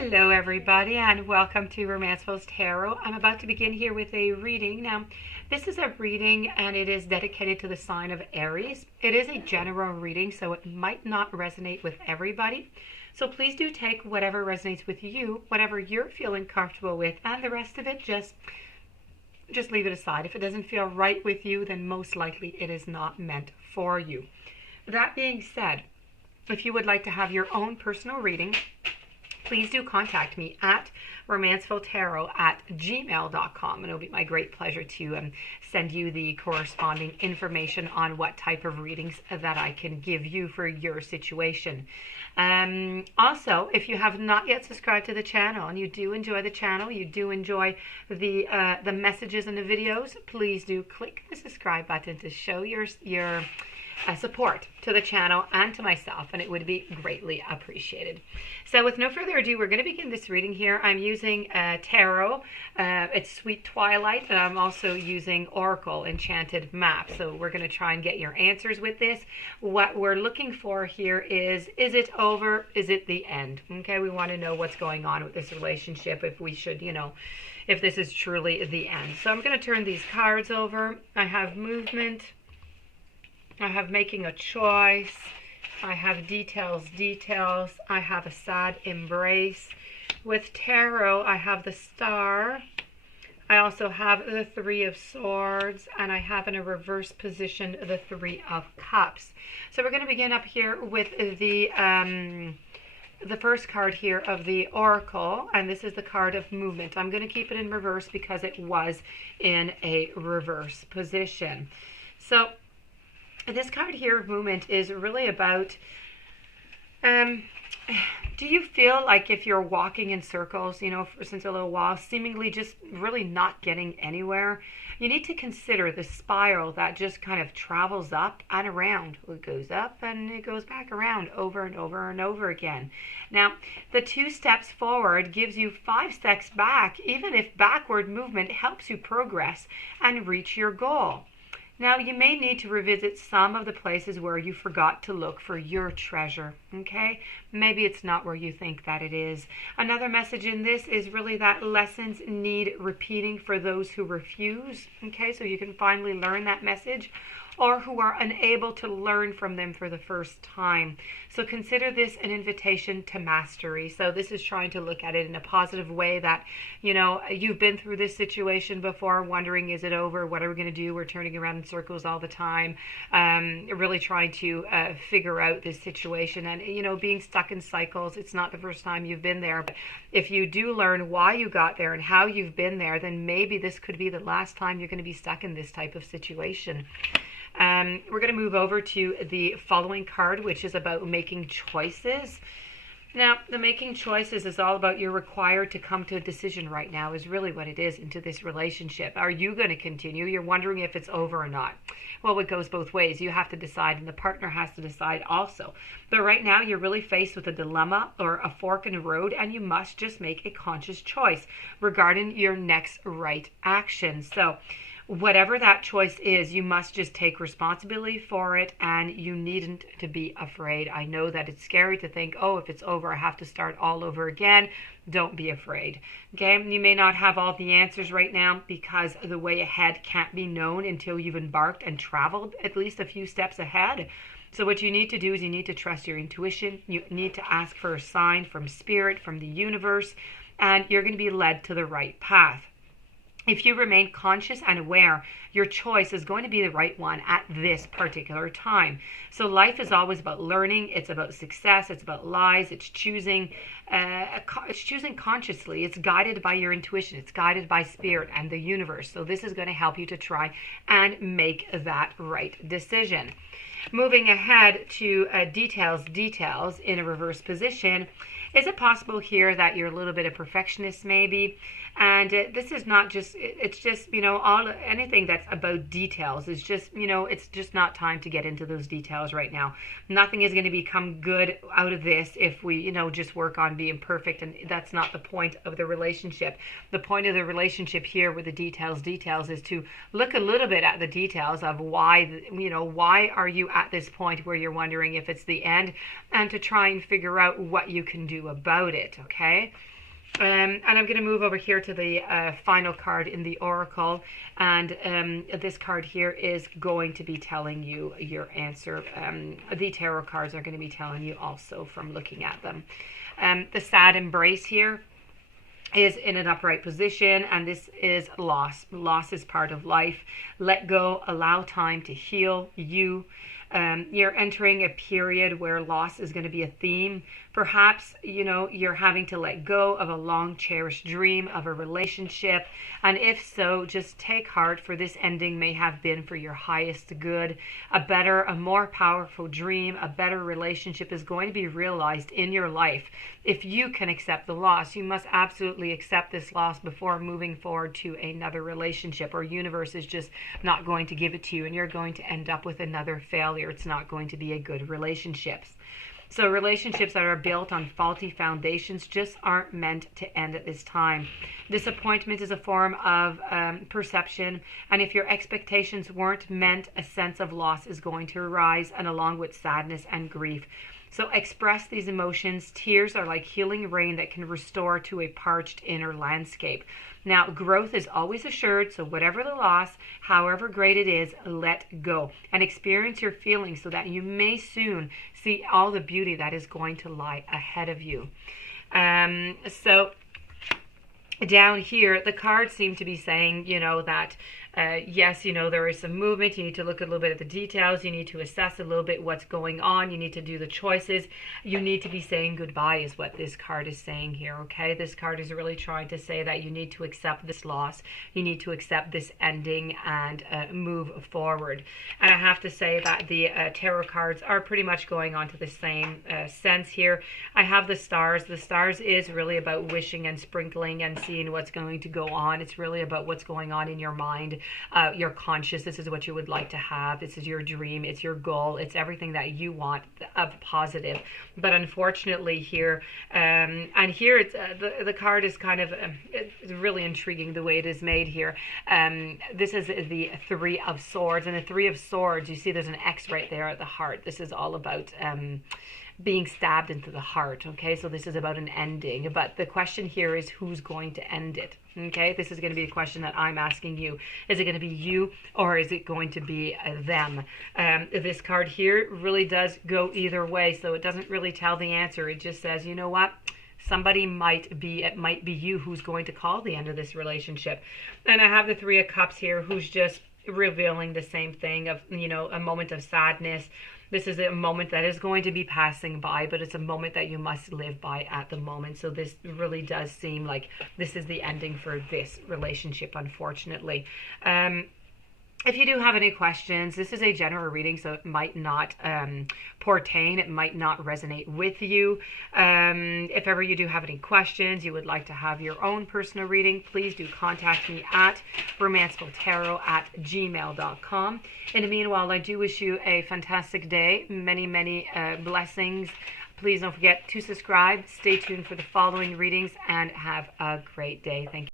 Hello everybody and welcome to Romancefull's Tarot. I'm about to begin here with a reading. Now, this is a reading and it is dedicated to the sign of Aries. It is a general reading, so it might not resonate with everybody. So please do take whatever resonates with you, whatever you're feeling comfortable with, and the rest of it just leave it aside. If it doesn't feel right with you, then most likely it is not meant for you. That being said, if you would like to have your own personal reading, please do contact me at romancefulltarot@gmail.com, and it'll be my great pleasure to send you the corresponding information on what type of readings that I can give you for your situation. Also, if you have not yet subscribed to the channel and you do enjoy the channel, you do enjoy the messages and the videos, please do click the subscribe button to show your support to the channel and to myself, and it would be greatly appreciated. So with no further ado, we're going to begin this reading here. I'm using tarot, it's Sweet Twilight, and I'm also using Oracle Enchanted Map. So we're going to try and get your answers with this. What we're looking for here is it over? Is it the end? Okay, we want to know what's going on with this relationship, if we should, if this is truly the end. So I'm going to turn these cards over. I have movement, I have making a choice, I have details, I have a sad embrace. With tarot, I have the Star, I also have the Three of Swords, and I have in a reverse position the Three of Cups. So we're going to begin up here with the first card here of the Oracle, and this is the card of movement. I'm going to keep it in reverse because it was in a reverse position. So this card here of movement is really about, do you feel like if you're walking in circles, since a little while, seemingly just really not getting anywhere? You need to consider the spiral that just kind of travels up and around. It goes up and it goes back around over and over and over again. Now, the 2 steps forward gives you 5 steps back, even if backward movement helps you progress and reach your goal. Now, you may need to revisit some of the places where you forgot to look for your treasure, okay? Maybe it's not where you think that it is. Another message in this is really that lessons need repeating for those who refuse, okay? So you can finally learn that message, or who are unable to learn from them for the first time. So consider this an invitation to mastery. So this is trying to look at it in a positive way that, you've been through this situation before, wondering, is it over? What are we going to do? We're turning around in circles all the time, really trying to figure out this situation. And, being stuck in cycles, it's not the first time you've been there. But if you do learn why you got there and how you've been there, then maybe this could be the last time you're going to be stuck in this type of situation. We're going to move over to the following card, which is about making choices. Now, the making choices is all about you're required to come to a decision right now, is really what it is into this relationship. Are you going to continue? You're wondering if it's over or not. Well, it goes both ways. You have to decide, and the partner has to decide also. But right now, you're really faced with a dilemma or a fork in the road, and you must just make a conscious choice regarding your next right action. So whatever that choice is, you must just take responsibility for it, and you needn't to be afraid. I know that it's scary to think, oh, if it's over, I have to start all over again. Don't be afraid. Okay, you may not have all the answers right now because the way ahead can't be known until you've embarked and traveled at least a few steps ahead. So what you need to do is you need to trust your intuition. You need to ask for a sign from spirit, from the universe, and you're going to be led to the right path. If you remain conscious and aware, your choice is going to be the right one at this particular time. So life is always about learning. It's about success. It's about lies. It's choosing consciously. It's guided by your intuition. It's guided by spirit and the universe. So this is going to help you to try and make that right decision. Moving ahead to details in a reverse position. Is it possible here that you're a little bit of perfectionist maybe? And this is not just, it's just, anything that's about details is just, it's just not time to get into those details right now. Nothing is going to become good out of this if we, just work on being perfect. And that's not the point of the relationship. The point of the relationship here with the details is to look a little bit at the details of why, why are you at this point where you're wondering if it's the end, and to try and figure out what you can do about it, okay? And I'm going to move over here to the final card in the oracle, and this card here is going to be telling you your answer. The tarot cards are going to be telling you also from looking at them. The sad embrace here is in an upright position, and this is loss. Loss is part of life. Let go, allow time to heal you. You're entering a period where loss is going to be a theme. Perhaps, you know, you're having to let go of a long cherished dream of a relationship. And if so, just take heart, for this ending may have been for your highest good. A better, a more powerful dream, a better relationship is going to be realized in your life. If you can accept the loss, you must absolutely accept this loss before moving forward to another relationship, or universe is just not going to give it to you, and you're going to end up with another failure. It's not going to be a good relationship. So relationships that are built on faulty foundations just aren't meant to end at this time. Disappointment is a form of perception, and if your expectations weren't met, a sense of loss is going to arise, and along with sadness and grief. So express these emotions. Tears are like healing rain that can restore to a parched inner landscape. Now, growth is always assured, so whatever the loss, however great it is, let go and experience your feelings so that you may soon see all the beauty that is going to lie ahead of you. So down here, the cards seem to be saying, you know, that yes, you know, there is some movement. You need to look a little bit at the details. You need to assess a little bit what's going on. You need to do the choices. You need to be saying goodbye is what this card is saying here, okay? This card is really trying to say that you need to accept this loss. You need to accept this ending and move forward. And I have to say that the tarot cards are pretty much going on to the same sense here. I have the stars. The stars is really about wishing and sprinkling and seeing what's going to go on. It's really about what's going on in your mind. Your conscious, this is what you would like to have. This is your dream. It's your goal. It's everything that you want of positive. But unfortunately here, and here it's the card is kind of it's really intriguing the way it is made here. This is the Three of Swords, and the Three of Swords, you see there's an X right there at the heart. This is all about being stabbed into the heart, okay? So this is about an ending, but the question here is who's going to end it, okay? This is going to be a question that I'm asking you. Is it going to be you, or is it going to be them? This card here really does go either way, so it doesn't really tell the answer. It just says, you know what? Somebody might be, it might be you who's going to call the end of this relationship. And I have the Three of Cups here, who's just revealing the same thing of, you know, a moment of sadness. This is a moment that is going to be passing by, but it's a moment that you must live by at the moment. So this really does seem like this is the ending for this relationship, unfortunately. If you do have any questions, this is a general reading, so it might not pertain, it might not resonate with you. If ever you do have any questions, you would like to have your own personal reading, please do contact me at romancefulltarot@gmail.com. In the meanwhile, I do wish you a fantastic day, many, many blessings. Please don't forget to subscribe, stay tuned for the following readings, and have a great day. Thank you.